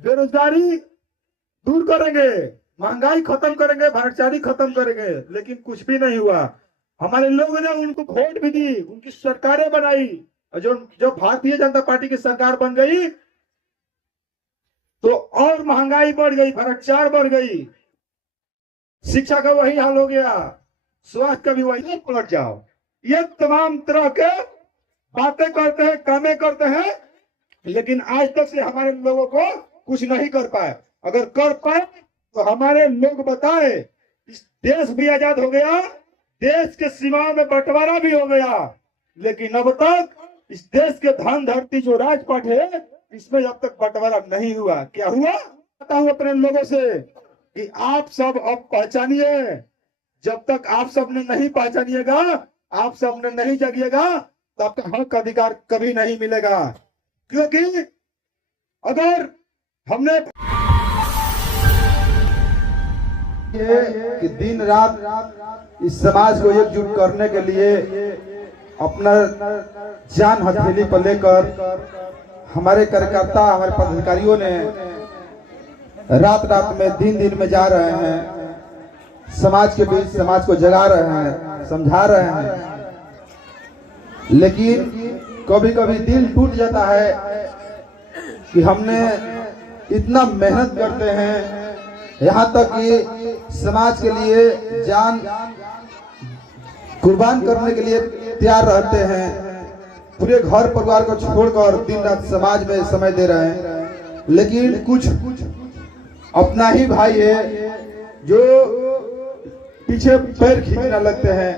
बेरोजगारी दूर करेंगे, महंगाई खत्म करेंगे, भ्रष्टाचारी खत्म करेंगे, लेकिन कुछ भी नहीं हुआ। हमारे लोगों ने उनको वोट भी दी, उनकी सरकारें बनाई, और जो भारतीय जनता पार्टी की सरकार बन गई तो और महंगाई बढ़ गई, भ्रष्टाचार बढ़ गई, शिक्षा का वही हाल हो गया, स्वास्थ्य का भी वही। पलट जाओ, ये तमाम तरह के बातें करते हैं, कामें करते हैं, लेकिन आज तक से हमारे लोगों को कुछ नहीं कर पाए। अगर कर पाए तो हमारे लोग बताए, इस देश भी आजाद हो गया, देश के सीमाओं में बंटवारा भी हो गया, लेकिन अब तक इस देश के धन धरती जो राजपाट है इसमें अब तक बंटवारा नहीं हुआ। क्या हुआ? कहता हूं अपने लोगों से कि आप सब अब पहचानिए। जब तक आप सब ने नहीं पहचानिएगा, आप सब ने नहीं जगिएगा, तब तक हक अधिकार कभी नहीं मिलेगा। क्योंकि अगर हमने कि दिन रात इस समाज को एकजुट करने के लिए अपना जान हथेली पर लेकर हमारे कार्यकर्ता, हमारे पदाधिकारियों ने रात रात में दिन में जा रहे हैं, समाज के बीच समाज को जगा रहे हैं, समझा रहे हैं। लेकिन कभी कभी दिल टूट जाता है कि हमने इतना मेहनत करते हैं, यहाँ तक कि समाज के लिए जान कुर्बान करने के लिए तैयार रहते हैं, पूरे घर परिवार को छोड़कर दिन रात समाज में समय दे रहे हैं। लेकिन कुछ अपना ही भाई है जो पीछे पैर खींचने लगते हैं।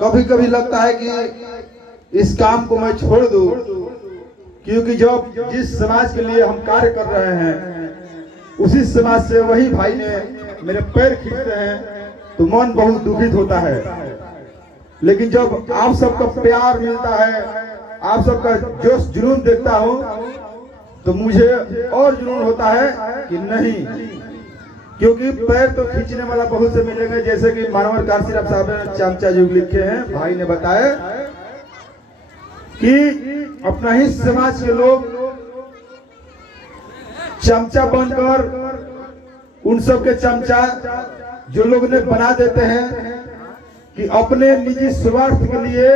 कभी कभी लगता है कि इस काम को मैं छोड़ दूं, क्योंकि जब जिस समाज के लिए हम कार्य कर रहे हैं उसी समाज से वही भाई ने मेरे पैर खींचते हैं तो मन बहुत दुखित होता है। लेकिन जब आप सबका प्यार मिलता है, आप सबका जोश जुनून देखता हूँ तो मुझे और जुनून होता है कि नहीं, क्योंकि पैर तो खींचने वाला बहुत से मिलेंगे। जैसे कि मानवर काशीराम साहब ने चमचा युग लिखे हैं, भाई ने बताया कि अपना ही समाज के लोग चमचा बनकर उन सब के चमचा जो लोग ने बना देते हैं कि अपने निजी स्वार्थ के लिए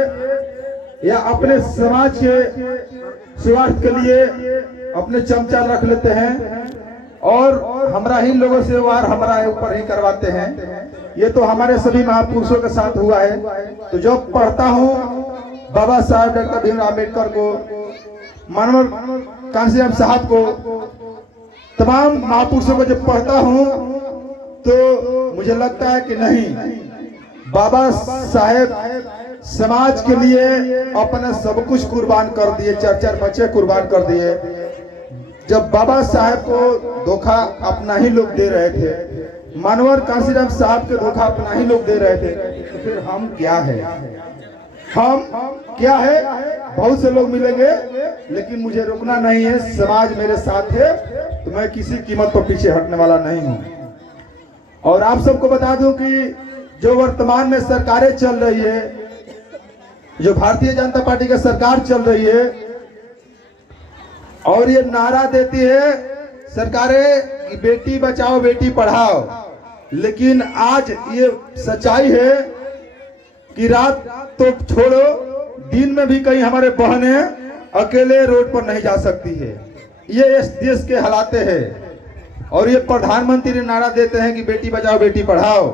या अपने समाज के स्वार्थ के लिए अपने चमचा रख लेते हैं और हमरा ही लोगों से वार हमारा ऊपर ही करवाते हैं। ये तो हमारे सभी महापुरुषों के साथ हुआ है। तो जब पढ़ता हूँ बाबा साहब डॉक्टर भीमराव अम्बेडकर को, मानवर काशीराम साहब को, तमाम महापुरुषों को जब पढ़ता हूँ तो मुझे लगता है कि नहीं, बाबा साहेब समाज के लिए अपना सब कुछ कुर्बान कर दिए, 4 बच्चे कुर्बान कर दिए। जब बाबा साहेब को धोखा अपना ही लोग दे रहे थे, मानवर काशीराम साहब के धोखा अपना ही लोग दे रहे थे, तो फिर हम क्या है? हम क्या है? बहुत से लोग मिलेंगे, लेकिन मुझे रुकना नहीं है। समाज मेरे साथ है तो मैं किसी कीमत पर पीछे हटने वाला नहीं हूँ। और आप सबको बता दूं कि जो वर्तमान में सरकारें चल रही है, जो भारतीय जनता पार्टी की सरकार चल रही है, और ये नारा देती है सरकारें कि बेटी बचाओ बेटी पढ़ाओ, लेकिन आज ये सच्चाई है कि रात तो छोड़ो, दिन में भी कहीं हमारे बहनें अकेले रोड पर नहीं जा सकती है। ये इस देश के हालात है। और ये प्रधानमंत्री नारा देते हैं कि बेटी बचाओ बेटी पढ़ाओ,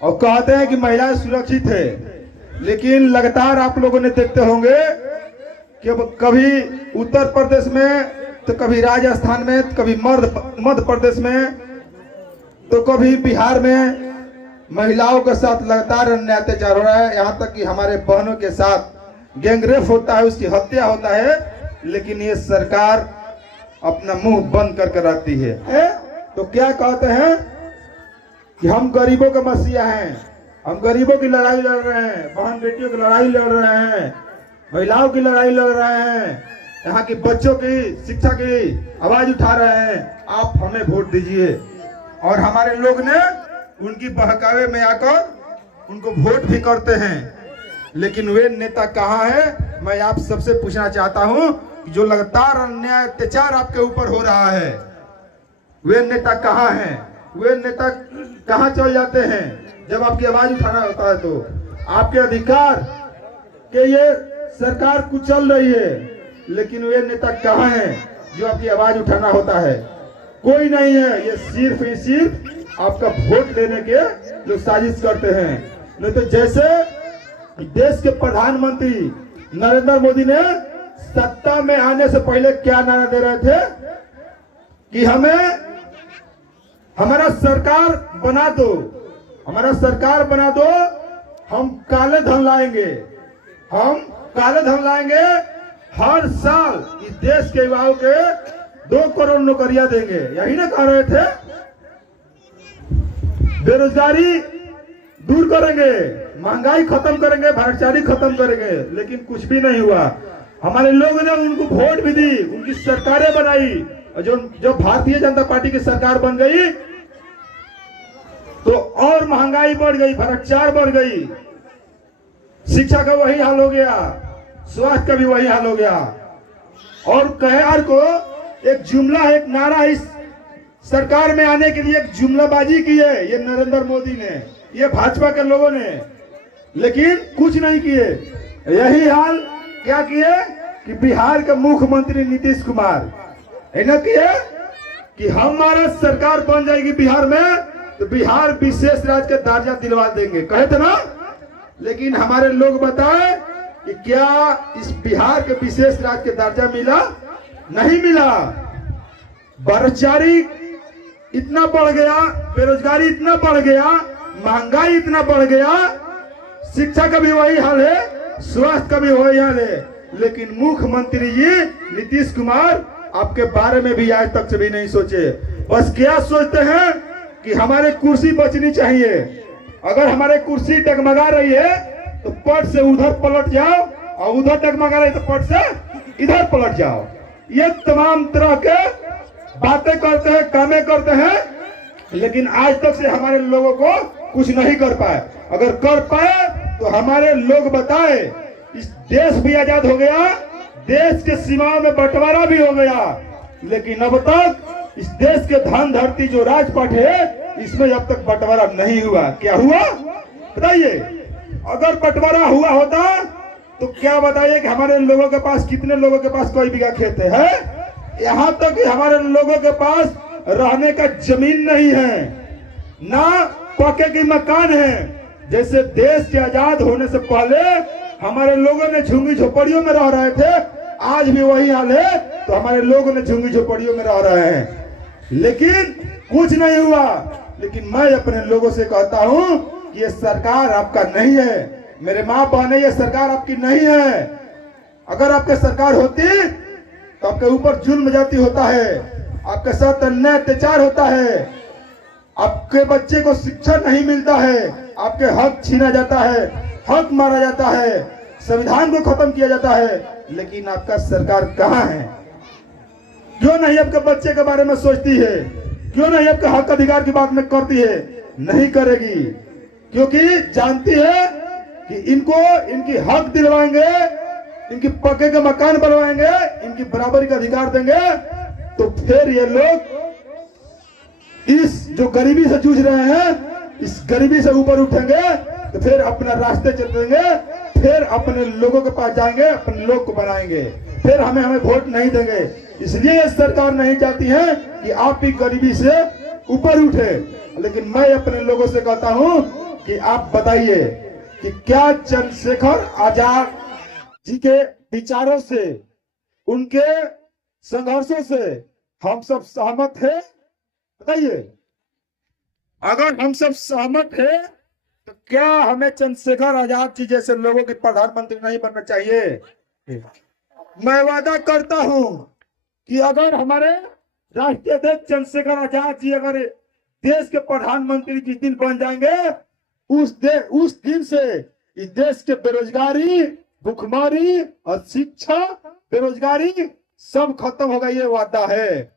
और कहते हैं कि महिलाएं सुरक्षित है, लेकिन लगातार आप लोगों ने देखते होंगे कि कभी उत्तर प्रदेश में, तो कभी राजस्थान में, तो कभी मध्य प्रदेश में, तो कभी बिहार में महिलाओं के साथ लगातार अन्याय अत्याचार हो रहा है। यहाँ तक कि हमारे बहनों के साथ गैंगरेप होता है, उसकी हत्या होता है, लेकिन ये सरकार अपना मुंह बंद करके रहती है। तो क्या कहते हैं कि हम गरीबों के मसीहा हैं, हम गरीबों की लड़ाई लड़ रहे हैं, बहन बेटियों की लड़ाई लड़ रहे हैं, महिलाओं की लड़ाई लड़ रहे हैं, यहाँ के बच्चों की शिक्षा की आवाज उठा रहे हैं। आप हमें वोट दीजिए। और हमारे लोग ने उनकी बहकावे में आकर उनको वोट भी करते हैं, लेकिन वे नेता कहाँ हैं? मैं आप सबसे पूछना चाहता हूं कि जो लगातार अन्याय अत्याचार आपके ऊपर हो रहा है, वे नेता कहाँ हैं? वे नेता कहाँ चल जाते हैं जब आपकी आवाज उठाना होता है? तो आपके अधिकार के ये सरकार कुचल रही है, लेकिन वे नेता कहाँ हैं जो आपकी आवाज उठाना होता है? कोई नहीं है। ये सिर्फ ही सिर्फ आपका वोट लेने के लोग साजिश करते हैं। नहीं तो जैसे देश के प्रधानमंत्री नरेंद्र मोदी ने सत्ता में आने से पहले क्या नारा दे रहे थे कि हमें हमारा सरकार बना दो, हमारा सरकार बना दो, हम काले धन लाएंगे, हम काले धन लाएंगे, हर साल इस देश के युवाओं के 2 करोड़ नौकरियां देंगे। यही ना कह रहे थे? बेरोजगारी दूर करेंगे, महंगाई खत्म करेंगे, भ्रष्टाचारी खत्म करेंगे, लेकिन कुछ भी नहीं हुआ। हमारे लोगों ने उनको वोट भी दी, उनकी सरकारें बनाई, और जो भारतीय जनता पार्टी की सरकार बन गई तो और महंगाई बढ़ गई, भ्रष्टाचार बढ़ गई, शिक्षा का वही हाल हो गया, स्वास्थ्य का भी वही हाल हो गया। और कहर को एक जुमला, एक नारा इस सरकार में आने के लिए एक जुमलाबाजी की है ये नरेंद्र मोदी ने, ये भाजपा के लोगों ने, लेकिन कुछ नहीं किए। यही हाल क्या किए कि बिहार के मुख्यमंत्री नीतीश कुमार है किए कि हमारा सरकार बन जाएगी बिहार में तो बिहार विशेष राज्य का दर्जा दिलवा देंगे, कहे थे ना। लेकिन हमारे लोग बताए कि क्या इस बिहार के विशेष राज्य का दर्जा मिला? नहीं मिला। भ्रष्टाचारी इतना बढ़ गया, बेरोजगारी इतना बढ़ गया, महंगाई इतना बढ़ गया, शिक्षा का भी वही हाल है, स्वास्थ्य का भी वही हाल है। लेकिन मुख्यमंत्री जी नीतीश कुमार आपके बारे में भी आज तक से भी नहीं सोचे। बस क्या सोचते हैं कि हमारे कुर्सी बचनी चाहिए, अगर हमारे कुर्सी डगमगा रही है तो पट से उधर पलट जाओ, और उधर डगमगा रही है तो पट से इधर पलट जाओ। ये तमाम तरह के बातें करते हैं, कामें करते हैं, लेकिन आज तक से हमारे लोगों को कुछ नहीं कर पाए। अगर कर पाए तो हमारे लोग बताए, इस देश भी आजाद हो गया, देश के सीमाओं में बंटवारा भी हो गया, लेकिन अब तक इस देश के धन धरती जो राजपाट है इसमें अब तक बंटवारा नहीं हुआ। क्या हुआ बताइए? अगर बंटवारा हुआ होता तो क्या बताइए कि हमारे लोगों के पास, कितने लोगों के पास कोई बीघा खेत है? यहाँ तक कि हमारे लोगों के पास रहने का जमीन नहीं है, ना पक्के के मकान है। जैसे देश के आजाद होने से पहले हमारे लोगों ने झुग्गी झोपड़ियों में रह रहे थे, आज भी वही हाल है, तो हमारे लोगों ने झुग्गी झोपड़ियों में रह रहे हैं, लेकिन कुछ नहीं हुआ। लेकिन मैं अपने लोगों से कहता हूं कि ये सरकार आपका नहीं है, मेरे माँ बहने, ये सरकार आपकी नहीं है। अगर आपकी सरकार होती तो आपके ऊपर जुल्म जाती होता है, आपके साथ अन्याय अत्याचार होता है, आपके बच्चे को शिक्षा नहीं मिलता है, आपके हक छीना जाता है, हक मारा जाता है, संविधान को खत्म किया जाता है। लेकिन आपका सरकार कहाँ है? क्यों नहीं आपके बच्चे के बारे में सोचती है? क्यों नहीं आपके हक अधिकार की बात में करती है? नहीं करेगी, क्योंकि जानती है कि इनको इनकी हक दिलवाएंगे, इनकी पक्के के मकान बनवाएंगे, इनकी बराबरी का अधिकार देंगे, तो फिर ये लोग इस जो गरीबी से जूझ रहे हैं, इस गरीबी से ऊपर उठेंगे, तो फिर अपना रास्ते चलेंगे, फिर अपने लोगों के पास जाएंगे, अपने लोग को बनाएंगे, फिर हमें वोट नहीं देंगे। इसलिए ये सरकार नहीं चाहती है कि आप भी गरीबी से ऊपर उठे। लेकिन मैं अपने लोगों से कहता हूं कि आप बताइए कि क्या चंद्रशेखर आजाद जी के विचारों से, उनके संघर्षों से हम सब सहमत हैं? बताइए। अगर हम सब सहमत हैं तो क्या हमें चंद्रशेखर आजाद जी जैसे लोगों के प्रधानमंत्री नहीं बनना चाहिए? मैं वादा करता हूं कि अगर हमारे राष्ट्रीय अध्यक्ष चंद्रशेखर आजाद जी अगर देश के प्रधानमंत्री जिस दिन बन जाएंगे, उस दिन से इस देश के बेरोजगारी, भुखमरी और शिक्षा, बेरोजगारी सब खत्म होगा, ये वादा है।